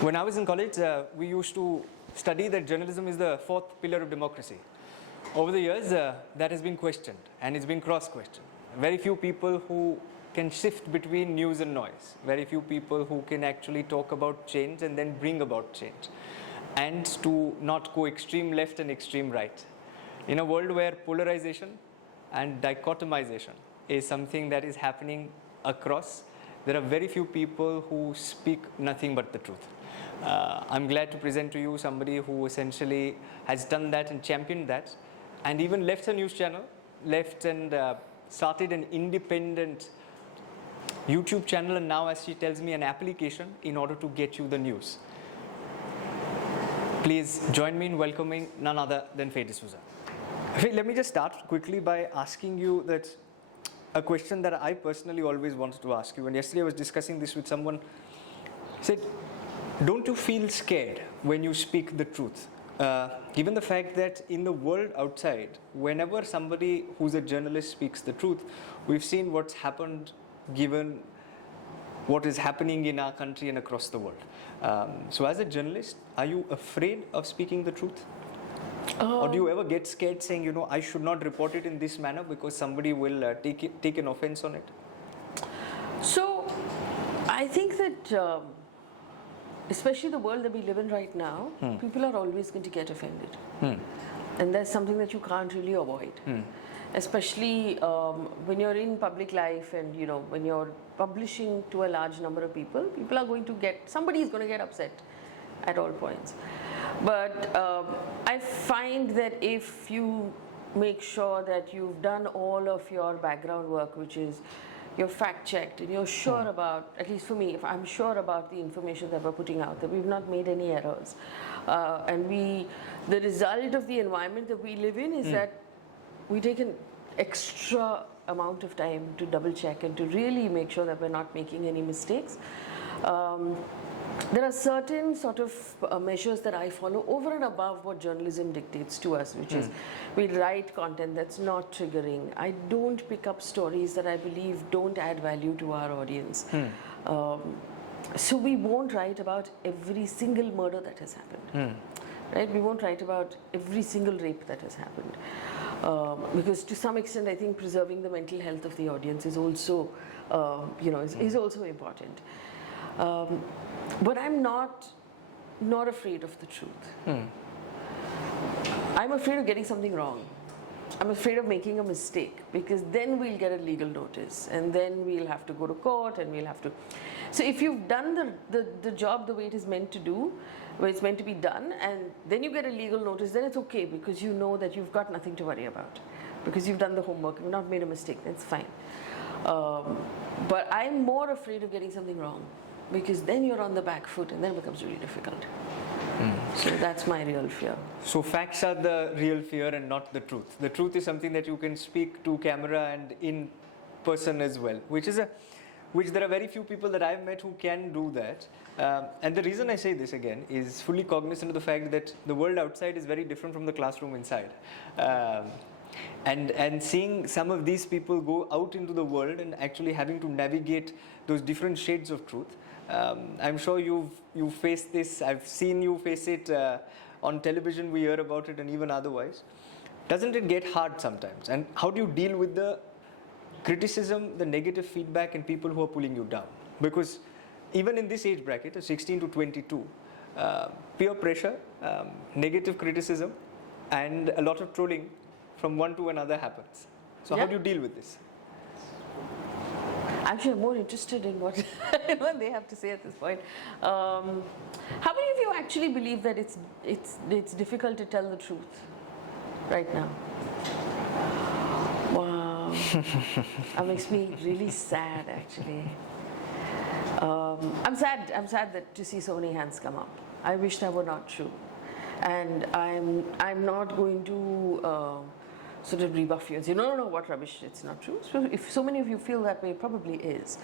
When I was in college, we used to study that journalism is the fourth pillar of democracy. Over the years, that has been questioned and it's been cross-questioned. Very few people who can shift between news and noise. Very few people who can actually talk about change and then bring about change. And to not go extreme left and extreme right. In a world where polarization and dichotomization is something that is happening across, there are very few people who speak nothing but the truth. I'm glad to present to you somebody who essentially has done that and championed that, and even left a news channel, left and started an independent YouTube channel, and now, as she tells me, an application in order to get you the news. Please join me in welcoming none other than Faye D'Souza. Faye, let me just start quickly by asking you that a question that I personally always wanted to ask you, and yesterday I was discussing this with someone. Said, don't you feel scared when you speak the truth? Given the fact that in the world outside, whenever somebody who's a journalist speaks the truth, we've seen what's happened given what is happening in our country and across the world. So as a journalist, are you afraid of speaking the truth? Or do you ever get scared saying, you know, I should not report it in this manner because somebody will take an offense on it? So, I think that especially the world that we live in right now, people are always going to get offended. And that's something that you can't really avoid. Especially when you're in public life and, you know, when you're publishing to a large number of people, people are going to get, somebody is going to get upset at all points. But I find that if you make sure that you've done all of your background work, which is you're fact-checked and you're sure about, at least for me, if I'm sure about the information that we're putting out, that we've not made any errors. And the result of the environment that we live in is that we take an extra amount of time to double-check and to really make sure that we're not making any mistakes. There are certain sort of measures that I follow over and above what journalism dictates to us, which is we write content that's not triggering. I don't pick up stories that I believe don't add value to our audience. So we won't write about every single murder that has happened. Right? We won't write about every single rape that has happened. Because to some extent, I think preserving the mental health of the audience is also, is also important. But I'm not afraid of the truth. I'm afraid of getting something wrong. I'm afraid of making a mistake, because then we'll get a legal notice and then we'll have to go to court and we'll have to. So if you've done the job the way it is meant to do, where it's meant to be done, and then you get a legal notice, then it's okay, because you know that you've got nothing to worry about, because you've done the homework, you've not made a mistake, that's fine. But I'm more afraid of getting something wrong, because then you're on the back foot and then it becomes really difficult. So that's my real fear. So facts are the real fear and not the truth. The truth is something that you can speak to camera and in person as well, which there are very few people that I've met who can do that. And the reason I say this again is fully cognizant of the fact that the world outside is very different from the classroom inside. And seeing some of these people go out into the world and actually having to navigate those different shades of truth. I'm sure you've faced this. I've seen you face it on television. We hear about it, and even otherwise. Doesn't it get hard sometimes? And how do you deal with the criticism, the negative feedback, and people who are pulling you down? Because even in this age bracket, of 16 to 22, peer pressure, negative criticism, and a lot of trolling from one to another happens. So how do you deal with this? Actually, I'm more interested in what they have to say at this point. How many of you actually believe that it's difficult to tell the truth right now? Wow, that makes me really sad, actually. I'm sad that to see so many hands come up. I wish that were not true, and I'm not going to sort of rebuff you and say, no, what rubbish, it's not true. So if so many of you feel that way, it probably is.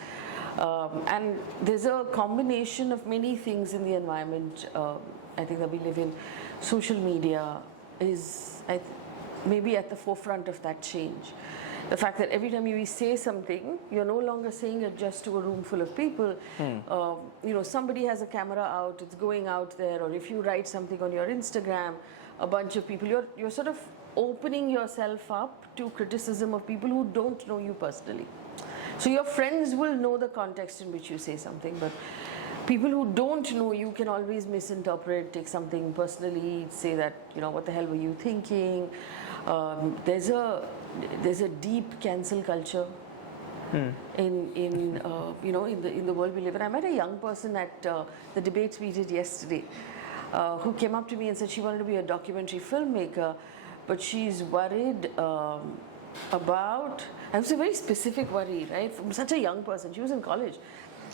And there's a combination of many things in the environment, I think, that we live in. Social media is maybe at the forefront of that change. The fact that every time you say something, you're no longer saying it just to a room full of people. Somebody has a camera out, it's going out there, or if you write something on your Instagram, a bunch of people, you're sort of opening yourself up to criticism of people who don't know you personally. So your friends will know the context in which you say something, but people who don't know you can always misinterpret, take something personally, say that, what the hell were you thinking? There's a deep cancel culture in the world we live in. I met a young person at the debates we did yesterday, who came up to me and said she wanted to be a documentary filmmaker, but she's worried about, and it was a very specific worry, right, from such a young person. She was in college.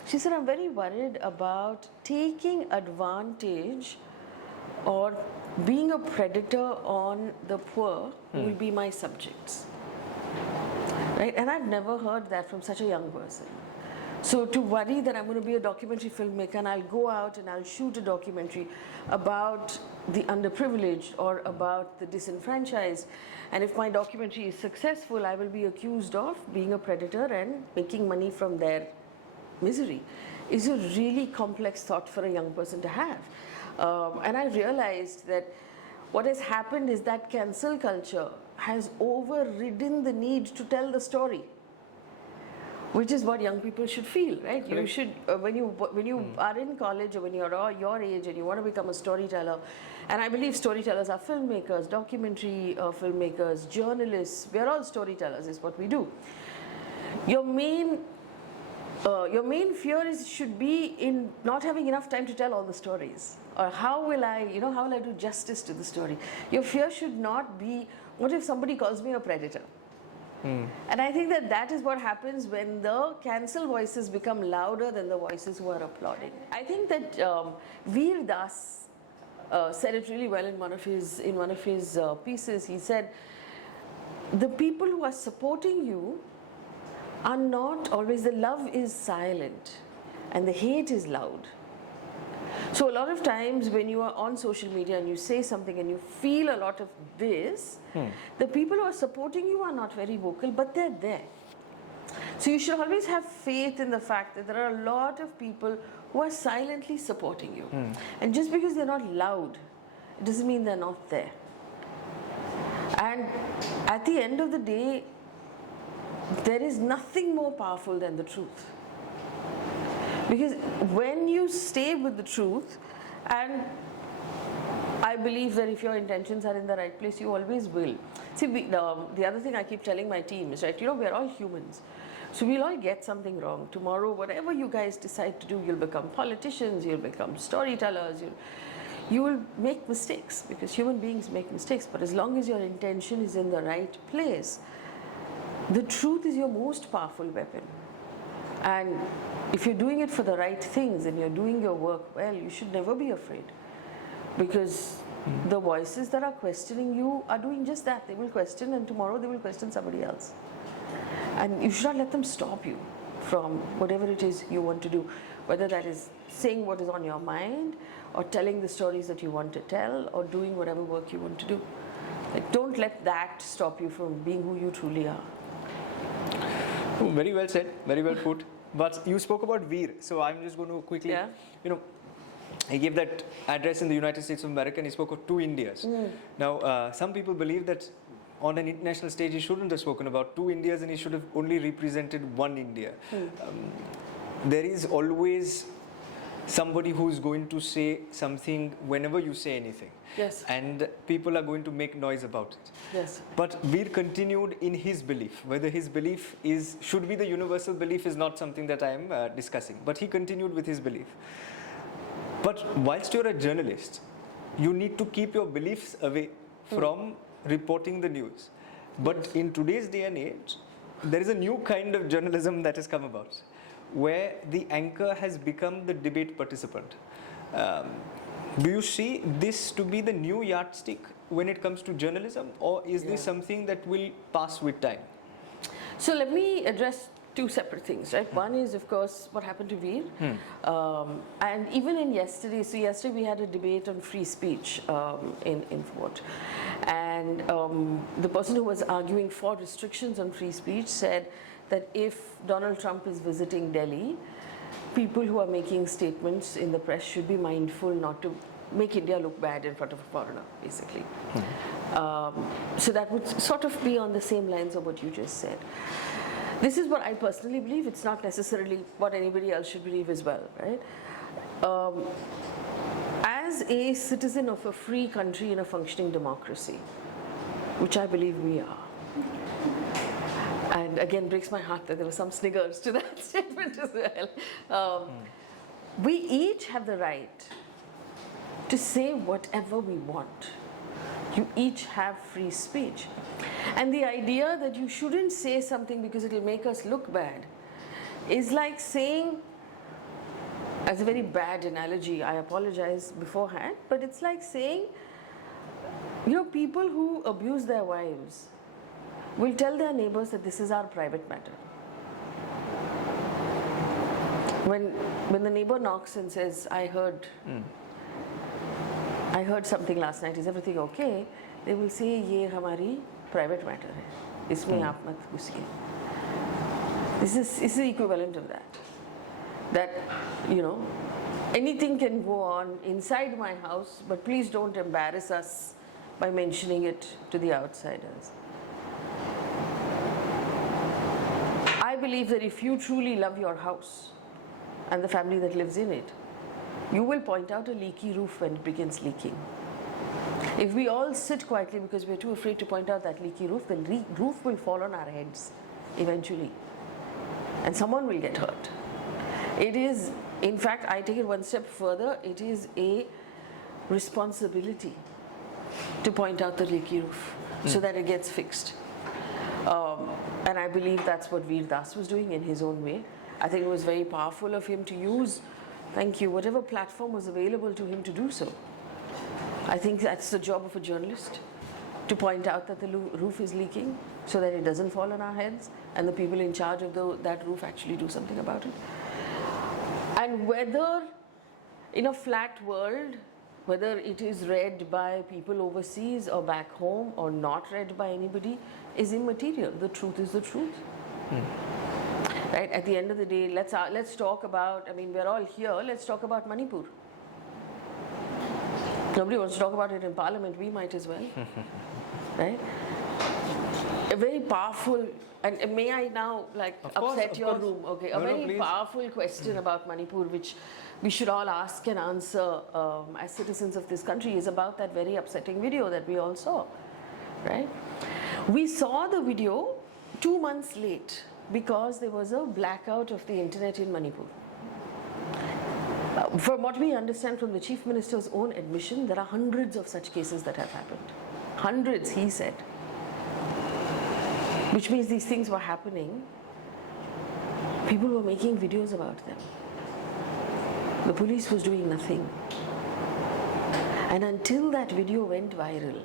She said, I'm very worried about taking advantage or being a predator on the poor who will be my subjects. Right? And I've never heard that from such a young person. So to worry that I'm going to be a documentary filmmaker and I'll go out and I'll shoot a documentary about the underprivileged or about the disenfranchised, and if my documentary is successful, I will be accused of being a predator and making money from their misery, is a really complex thought for a young person to have. And I realized that what has happened is that cancel culture has overridden the need to tell the story, which is what young people should feel, right? You should, when you are in college or when you're your age and you want to become a storyteller, and I believe storytellers are filmmakers, documentary filmmakers, journalists, we are all storytellers, is what we do. Your main fear should be in not having enough time to tell all the stories, or how will I do justice to the story. Your fear should not be, what if somebody calls me a predator? And I think that is what happens when the cancel voices become louder than the voices who are applauding. I think that Veer Das said it really well in one of his pieces. He said, the people who are supporting you are not always, the love is silent and the hate is loud. So a lot of times when you are on social media and you say something and you feel a lot of this, the people who are supporting you are not very vocal, but they're there. So you should always have faith in the fact that there are a lot of people who are silently supporting you. And just because they're not loud, it doesn't mean they're not there. And at the end of the day, there is nothing more powerful than the truth. Because when you stay with the truth, and I believe that if your intentions are in the right place, you always will. See, the other thing I keep telling my team is, right, we're all humans. So we'll all get something wrong. Tomorrow, whatever you guys decide to do, you'll become politicians, you'll become storytellers, you will make mistakes, because human beings make mistakes. But as long as your intention is in the right place, the truth is your most powerful weapon. And if you're doing it for the right things and you're doing your work well, you should never be afraid. Because the voices that are questioning you are doing just that. They will question, and tomorrow they will question somebody else. And you should not let them stop you from whatever it is you want to do, whether that is saying what is on your mind, or telling the stories that you want to tell, or doing whatever work you want to do. Like, don't let that stop you from being who you truly are. Oh, very well said, very well put. But you spoke about Veer, so I'm just going to quickly, he gave that address in the United States of America and he spoke of two Indias. Now, some people believe that on an international stage he shouldn't have spoken about two Indias and he should have only represented one India. There is always somebody who is going to say something whenever you say anything. Yes. And people are going to make noise about it. Yes. But Veer continued in his belief. Whether his belief should be the universal belief is not something that I am discussing. But he continued with his belief. But whilst you're a journalist, you need to keep your beliefs away from reporting the news. But in today's day and age, there is a new kind of journalism that has come about, where the anchor has become the debate participant. Do you see this to be the new yardstick when it comes to journalism, or is this something that will pass with time? So let me address two separate things, right? One is, of course, what happened to Veer. And even in yesterday, so yesterday we had a debate on free speech in Fort. And the person who was arguing for restrictions on free speech said that if Donald Trump is visiting Delhi, people who are making statements in the press should be mindful not to make India look bad in front of a foreigner, basically. So that would sort of be on the same lines of what you just said. This is what I personally believe. It's not necessarily what anybody else should believe as well, right? As a citizen of a free country in a functioning democracy, which I believe we are, and again breaks my heart that there were some sniggers to that statement as well. We each have the right to say whatever we want. You each have free speech. And the idea that you shouldn't say something because it'll make us look bad is like saying, as a very bad analogy, I apologize beforehand, but it's like saying, you know, people who abuse their wives will tell their neighbors that this is our private matter. When the neighbor knocks and says, I heard something last night, is everything okay? They will say, ye hamari private matter hai. Isme aap mat ghusiye. This is the equivalent of that. That, you know, anything can go on inside my house, but please don't embarrass us by mentioning it to the outsiders. I believe that if you truly love your house and the family that lives in it, you will point out a leaky roof when it begins leaking. If we all sit quietly because we're too afraid to point out that leaky roof, the roof will fall on our heads eventually. And someone will get hurt. It is, in fact, I take it one step further, it is a responsibility to point out the leaky roof so that it gets fixed. And I believe that's what Veer Das was doing in his own way. I think it was very powerful of him to use, thank you, whatever platform was available to him to do so. I think that's the job of a journalist, to point out that the roof is leaking so that it doesn't fall on our heads and the people in charge of that roof actually do something about it. And whether in a flat world, whether it is read by people overseas or back home or not read by anybody is immaterial. The truth is the truth. Right? At the end of the day, let's talk about, I mean, we're all here, let's talk about Manipur. Nobody wants to talk about it in Parliament, we might as well. Right? A very powerful, and may I now upset your room? Okay, a very powerful question about Manipur, which we should all ask and answer as citizens of this country, is about that very upsetting video that we all saw. Right? We saw the video 2 months late because there was a blackout of the internet in Manipur. From what we understand from the Chief Minister's own admission, there are hundreds of such cases that have happened. Hundreds, he said. Which means these things were happening. People were making videos about them. The police was doing nothing. And until that video went viral,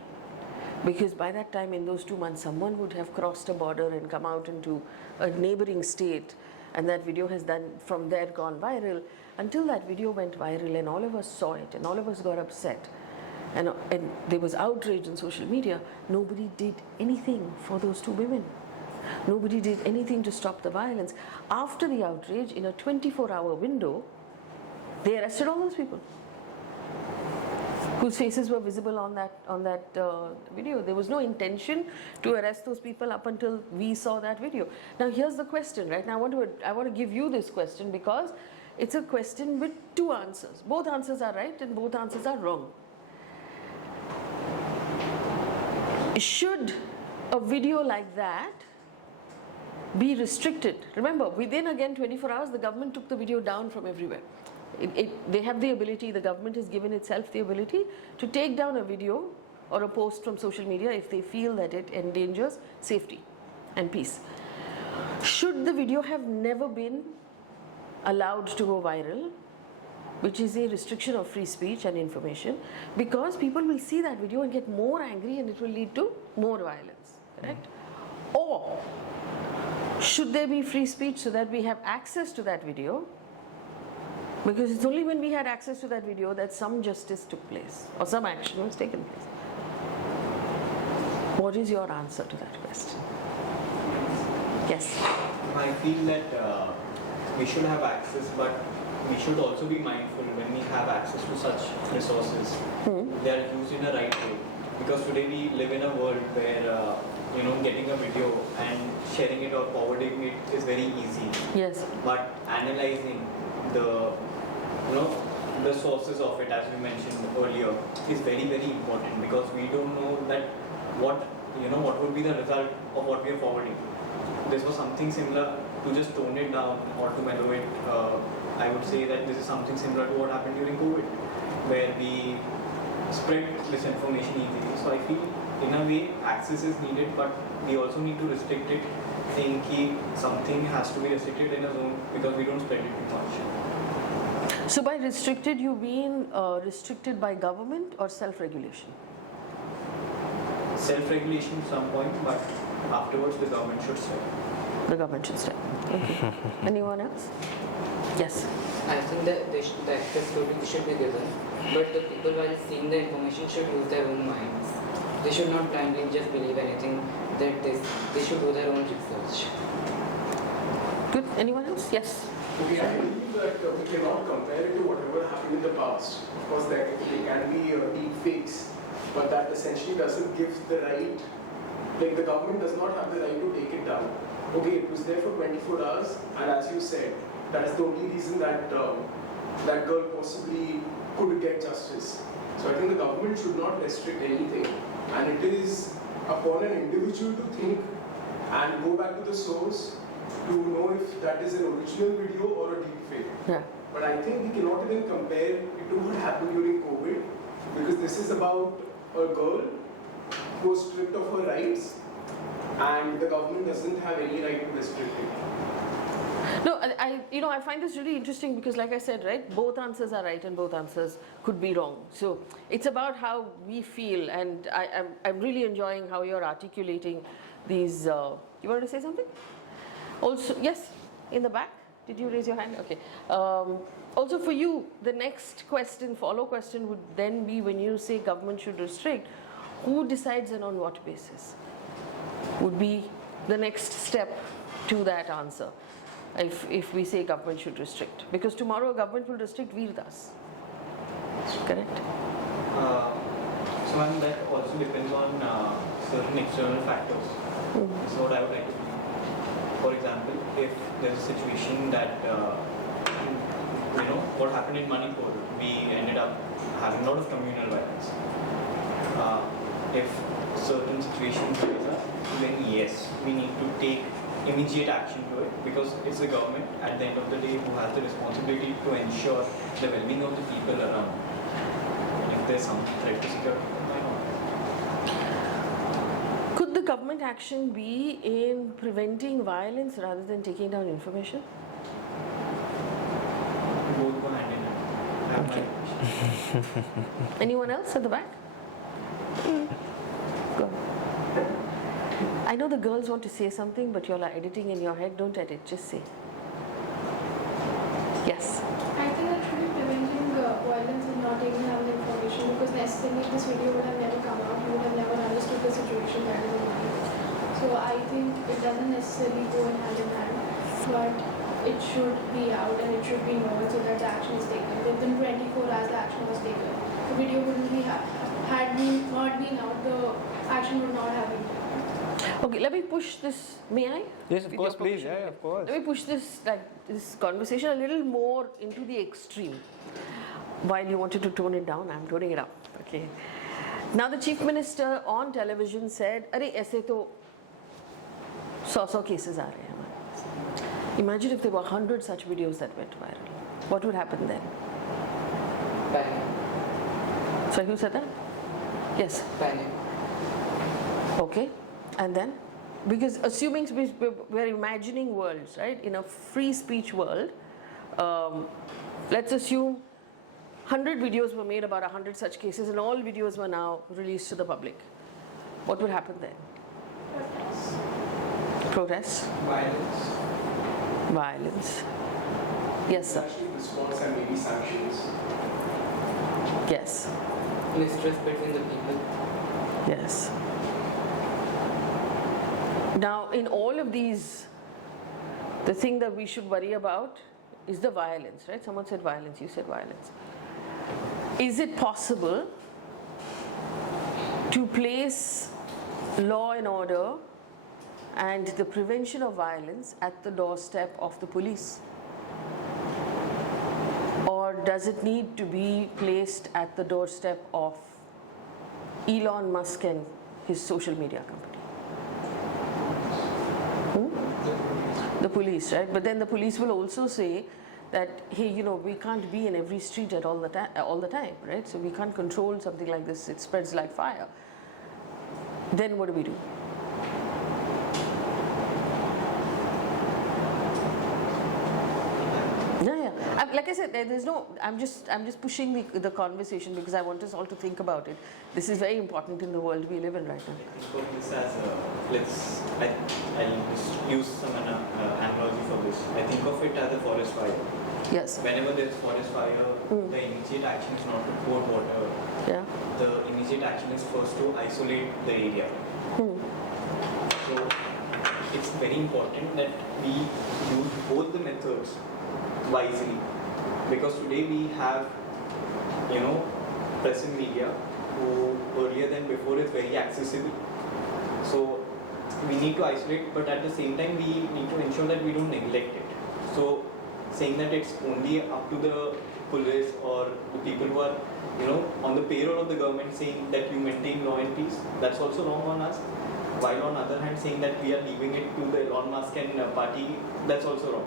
because by that time in those 2 months, someone would have crossed a border and come out into a neighboring state, and that video has then from there gone viral. Until that video went viral and all of us saw it and all of us got upset and there was outrage on social media, nobody did anything for those two women. Nobody did anything to stop the violence. After the outrage, in a 24-hour window, they arrested all those people whose faces were visible on that video. There was no intention to arrest those people up until we saw that video. Now here's the question, right? Now I want to give you this question because it's a question with two answers. Both answers are right and both answers are wrong. Should a video like that be restricted? Remember, within again 24 hours, the government took the video down from everywhere. They have the ability, the government has given itself the ability to take down a video or a post from social media if they feel that it endangers safety and peace. Should the video have never been allowed to go viral, which is a restriction of free speech and information, because people will see that video and get more angry and it will lead to more violence, correct? Or Should there be free speech so that we have access to that video? Because it's only when we had access to that video that some justice took place or some action was taken place. What is your answer to that question? Yes. I feel that we should have access, but we should also be mindful when we have access to such resources. They are used in a right way. Because today we live in a world where getting a video and sharing it or forwarding it is very easy. Yes. But analyzing the the sources of it, as we mentioned earlier, is very, very important, because we don't know that what would be the result of what we are forwarding. This was something similar to just tone it down or to mellow it. I would say that this is something similar to what happened during COVID, where we spread misinformation easily. So I feel in a way access is needed, but we also need to restrict it, saying that something has to be restricted in a zone because we don't spread it too much. So by restricted, you mean restricted by government or self-regulation? Self-regulation to some point, but afterwards the government should step. The government should step. Okay. Anyone else? Yes. I think that the access should be given, but the people while seeing the information should use their own minds. They should not blindly just believe anything that they should do their own research. Good. Anyone else? Yes. Okay, I believe that we cannot compare it to whatever happened in the past. Of course, there can be deep fakes, but that essentially doesn't give the right, like the government does not have the right to take it down. Okay, it was there for 24 hours, and as you said, that is the only reason that that girl possibly could get justice. So I think the government should not restrict anything, and it is upon an individual to think and go back to the source to know if that is an original video or a deep fake. Yeah. But I think we cannot even compare it to what happened during COVID, because this is about a girl who was stripped of her rights, and the government doesn't have any right to restrict it. No, I find this really interesting because, like I said, right, both answers are right and both answers could be wrong. So it's about how we feel, and I'm really enjoying how you're articulating these. You wanted to say something? Also, yes, in the back. Did you raise your hand? Okay. Also, for you, the next question, follow question, would then be when you say government should restrict, who decides and on what basis? Would be the next step to that answer. If we say government should restrict, because tomorrow government will restrict Veer Das. Correct? So that also depends on certain external factors. This is what I would like to do. For example, if there's a situation that what happened in Manipur, we ended up having a lot of communal violence. If certain situations rise up, then yes, we need to take immediate action to it, because it's the government at the end of the day who has the responsibility to ensure the well-being of the people around. And if there's some threat to security, then why not? Could the government action be in preventing violence rather than taking down information? Both go hand in hand. Okay. Anyone else at the back? Go. I know the girls want to say something, but you're editing in your head. Don't edit, just say. Yes. I think that should be preventing violence and not taking down the information, because necessarily this video would have never come out. You would have never understood the situation that is in mind. So I think it doesn't necessarily go in hand, but it should be out and it should be known so that the action is taken. Within 24 hours the action was taken. The video wouldn't be not been out, the action would not have been taken. Okay, let me push this. May I? Yes, of With course, your please. permission? Yeah, of course. Let me push this conversation a little more into the extreme. While you wanted to tone it down, I'm toning it up. Okay. Now the Chief Minister on television said, "Arey, aise to 100 cases aa rahe hain hamare paas." Imagine if there were 100 such videos that went viral. What would happen then? Panic. So who said that? Yes. Panic. Okay. And then? Because assuming we're imagining worlds, right? In a free speech world, let's assume 100 videos were made about 100 such cases and all videos were now released to the public. What would happen then? Protests, Violence. violence. Yes, sir. Actually, response and maybe sanctions. Yes, Mistrust between the people. yes. Now, in all of these, the thing that we should worry about is the violence, right? Someone said violence, you said violence. Is it possible to place law and order and the prevention of violence at the doorstep of the police? Or does it need to be placed at the doorstep of Elon Musk and his social media company? The police, right? But then the police will also say that, hey, you know, we can't be in every street at all the time, right? So we can't control something like this. It spreads like fire. Then what do we do? Yeah. Like I said, there's no. I'm just pushing the conversation because I want us all to think about it. This is very important in the world we live in right now. I think of this as I'll just use some analogy for this. I think of it as a forest fire. Yes. Whenever there's forest fire, the immediate action is not to pour water. Yeah. The immediate action is first to isolate the area. So it's very important that we use both the methods wisely, because today we have, press and media who earlier than before is very accessible. So we need to isolate, but at the same time we need to ensure that we don't neglect it. So saying that it's only up to the police or the people who are, on the payroll of the government saying that you maintain law and peace, that's also wrong on us. While on the other hand saying that we are leaving it to the Elon Musk and party, that's also wrong.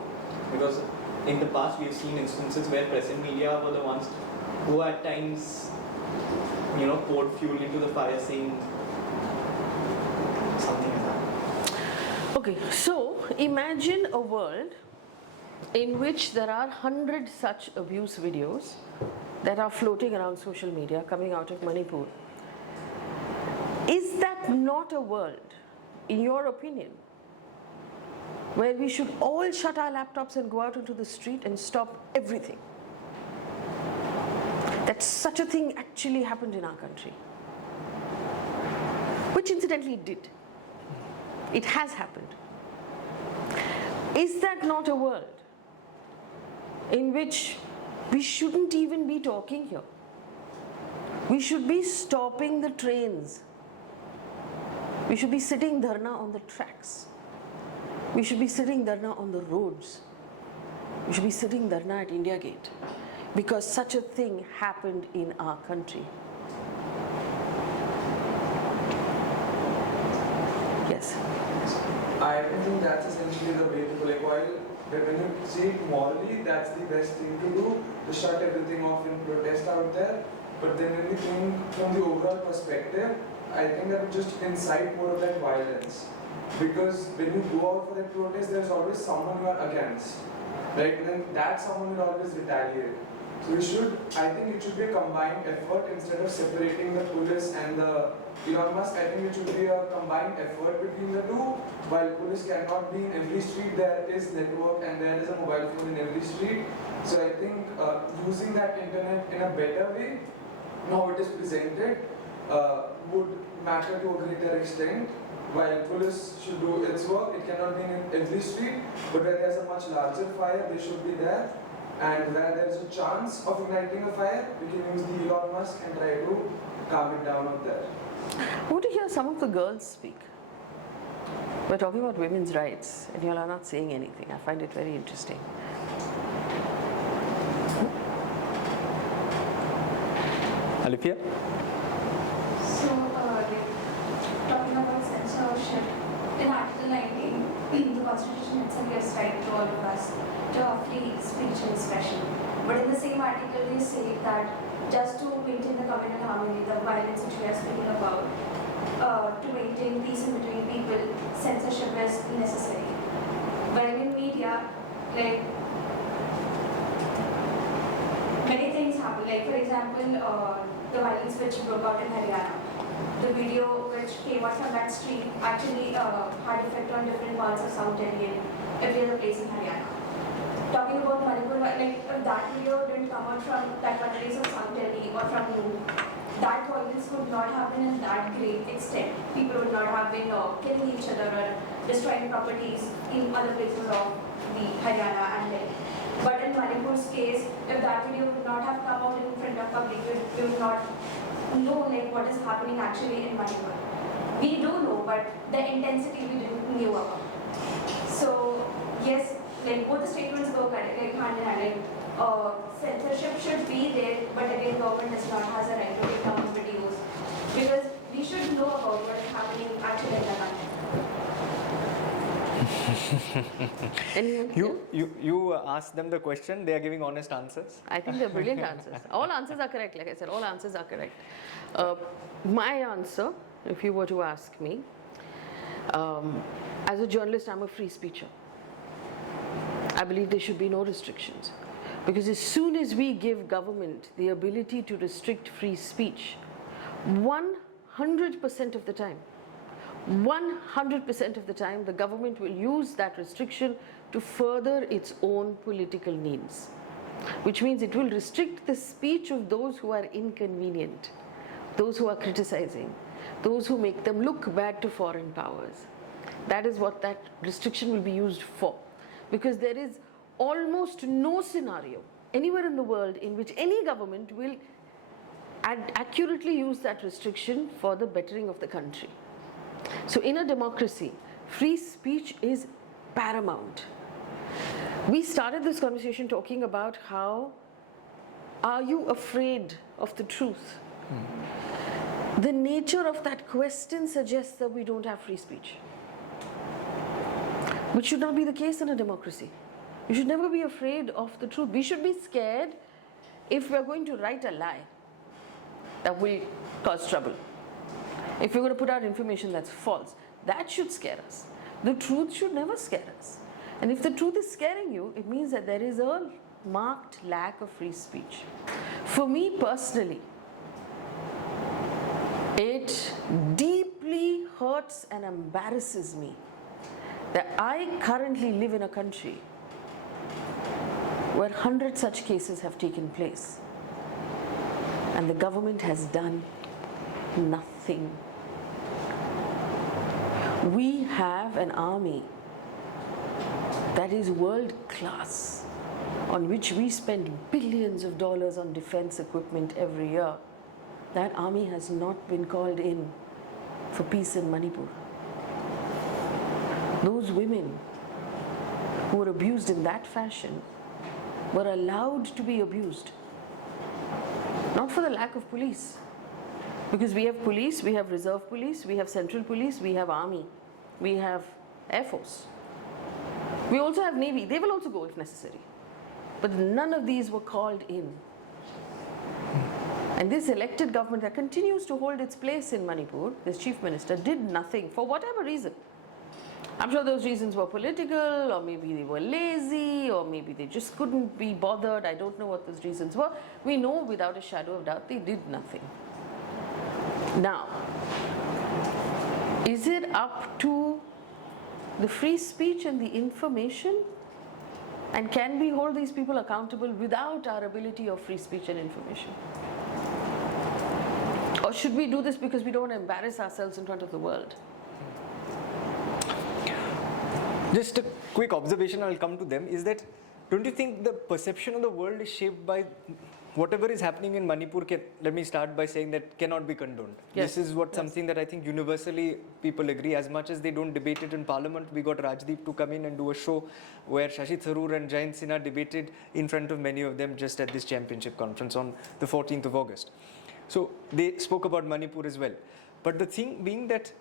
Because in the past we have seen instances where press and media were the ones who at times, poured fuel into the fire saying something like that. Okay, so imagine a world in which there are 100 such abuse videos that are floating around social media coming out of Manipur. Is that not a world, in your opinion, where we should all shut our laptops and go out into the street and stop everything? That such a thing actually happened in our country. Which incidentally it did. It has happened. Is that not a world in which we shouldn't even be talking here? We should be stopping the trains. We should be sitting dharna on the tracks. We should be sitting dharna on the roads. We should be sitting dharna at India Gate because such a thing happened in our country. Yes. I think that's essentially the way to go. Like, when you see it morally, that's the best thing to do, to shut everything off and protest out there. But then when we think from the overall perspective, I think that would just incite more of that violence. Because when you go out for that protest, there's always someone you are against. Like, then that someone will always retaliate. So I think it should be a combined effort instead of separating the police and the Elon Musk. I think it should be a combined effort between the two. While police cannot be in every street, there is network and there is a mobile phone in every street. So I think using that internet in a better way, how it is presented, would matter to a greater extent. While police should do its work, it cannot be in every street, but where there's a much larger fire, they should be there. And where there's a chance of igniting a fire, we can use the Elon Musk and try to calm it down out there. I want to hear some of the girls speak. We're talking about women's rights, and you all are not saying anything. I find it very interesting. Alipia? So, talking about censorship, in Article 19, the Constitution itself gives right to all of us to have free speech and expression. But in the same article, they say that just to maintain the communal harmony, the violence which we are speaking about, to maintain peace in between people, censorship is necessary. While in media, like, many things happen. Like, for example, the violence which broke out in Haryana, the video which which came out from that street actually had effect on different parts of South Delhi and every other place in Haryana. Talking about Manipur, like if that video didn't come out from that one place of South Delhi or from you, that violence could not happen in that great extent. People would not have been killing each other or destroying properties in other places of the Haryana and Delhi. But in Manipur's case, if that video would not have come out in front of public, we would not know like what is happening actually in Manipur. We do know, but the intensity we didn't knew about. So yes, like both the statements go like hand in hand. Like, censorship should be there, but again, government does not has a right to take down videos because we should know about what is happening actually in the country. You ask them the question, they are giving honest answers. I think they're brilliant answers. All answers are correct, like I said, all answers are correct. My answer, if you were to ask me, as a journalist, I'm a free speecher. I believe there should be no restrictions. Because as soon as we give government the ability to restrict free speech, 100% of the time, 100% of the time, the government will use that restriction to further its own political needs. Which means it will restrict the speech of those who are inconvenient, those who are criticizing, those who make them look bad to foreign powers. That is what that restriction will be used for. Because there is almost no scenario anywhere in the world in which any government will accurately use that restriction for the bettering of the country. So in a democracy, free speech is paramount. We started this conversation talking about how are you afraid of the truth? The nature of that question suggests that we don't have free speech, which should not be the case in a democracy. You should never be afraid of the truth. We should be scared if we're going to write a lie that will cause trouble. If we're going to put out information that's false, that should scare us. The truth should never scare us. And if the truth is scaring you, it means that there is a marked lack of free speech. For me personally, it deeply hurts and embarrasses me that I currently live in a country where 100 such cases have taken place and the government has done nothing. We have an army that is world class, on which we spend billions of dollars on defense equipment every year. That army has not been called in for peace in Manipur. Those women who were abused in that fashion were allowed to be abused. Not for the lack of police. Because we have police, we have reserve police, we have central police, we have army, we have air force. We also have navy. They will also go if necessary. But none of these were called in. And this elected government that continues to hold its place in Manipur, this chief minister, did nothing for whatever reason. I'm sure those reasons were political, or maybe they were lazy, or maybe they just couldn't be bothered. I don't know what those reasons were. We know without a shadow of doubt they did nothing. Now, is it up to the free speech and the information? And can we hold these people accountable without our ability of free speech and information? Or should we do this because we don't want to embarrass ourselves in front of the world? Just a quick observation, I'll come to them, is that don't you think the perception of the world is shaped by whatever is happening in Manipur? Let me start by saying that cannot be condoned. Yes. This is something that I think universally people agree. As much as they don't debate it in parliament, we got Rajdeep to come in and do a show where Shashi Tharoor and Jayant Sinha debated in front of many of them just at this championship conference on the 14th of August. So they spoke about Manipur as well. But the thing being that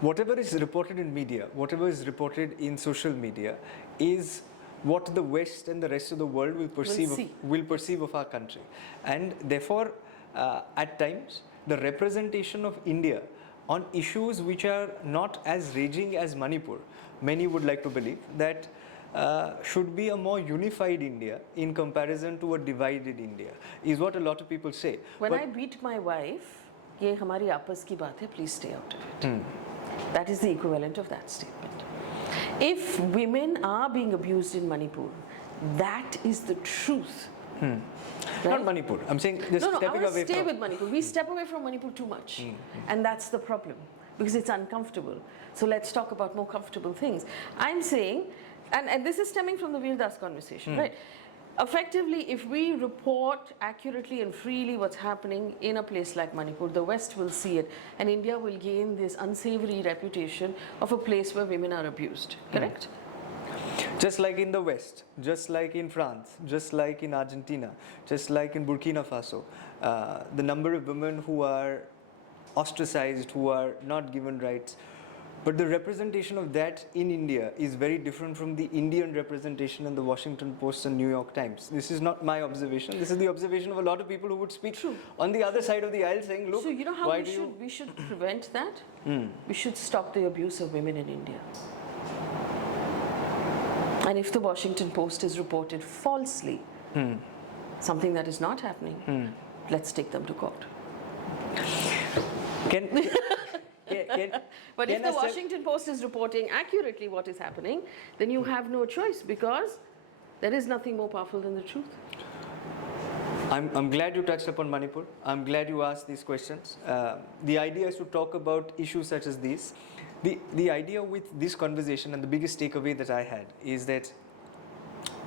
whatever is reported in media, whatever is reported in social media is what the West and the rest of the world will perceive of our country. And therefore, at times, the representation of India on issues which are not as raging as Manipur, many would like to believe that should be a more unified India in comparison to a divided India, is what a lot of people say. When I beat my wife, ये हमारी आपस की बात है, please stay out of it. That is the equivalent of that statement. If women are being abused in Manipur, that is the truth. Not Manipur. I'm saying just No, I stepping want away to stay from. with Manipur. We step away from Manipur too much. And that's the problem, because it's uncomfortable. So let's talk about more comfortable things. I'm saying, and this is stemming from the Veer Das conversation, right? Effectively, if we report accurately and freely what's happening in a place like Manipur, the West will see it, and India will gain this unsavory reputation of a place where women are abused. Correct? Just like in the West, just like in France, just like in Argentina, just like in Burkina Faso, the number of women who are ostracized, who are not given rights. But the representation of that in India is very different from the Indian representation in the Washington Post and New York Times. This is not my observation. This is the observation of a lot of people who would speak on the other side of the aisle saying, look, So you know how why we should prevent that? We should stop the abuse of women in India. And if the Washington Post is reported falsely, something that is not happening, let's take them to court. But if the Washington Post is reporting accurately what is happening, then you have no choice, because there is nothing more powerful than the truth. I'm glad you touched upon Manipur. I'm glad you asked these questions. The idea is to talk about issues such as these. The idea with this conversation, and the biggest takeaway that I had, is that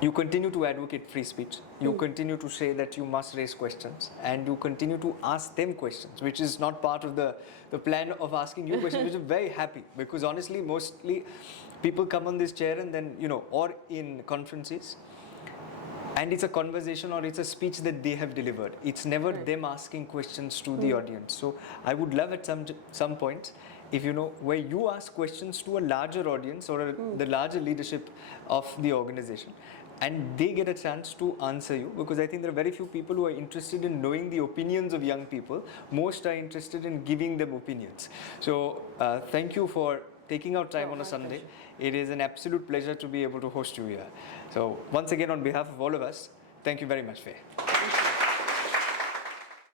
you continue to advocate free speech. You continue to say that you must raise questions, and you continue to ask them questions, which is not part of the plan of asking you questions, which is very happy, because honestly, mostly people come on this chair and then, or in conferences, and it's a conversation or it's a speech that they have delivered. It's never them asking questions to the audience. So I would love at some point, if where you ask questions to a larger audience or the larger leadership of the organization, and they get a chance to answer you, because I think there are very few people who are interested in knowing the opinions of young people. Most are interested in giving them opinions. So thank you for taking out time on a Sunday. It is an absolute pleasure to be able to host you here. So once again, on behalf of all of us, thank you very much, Faye.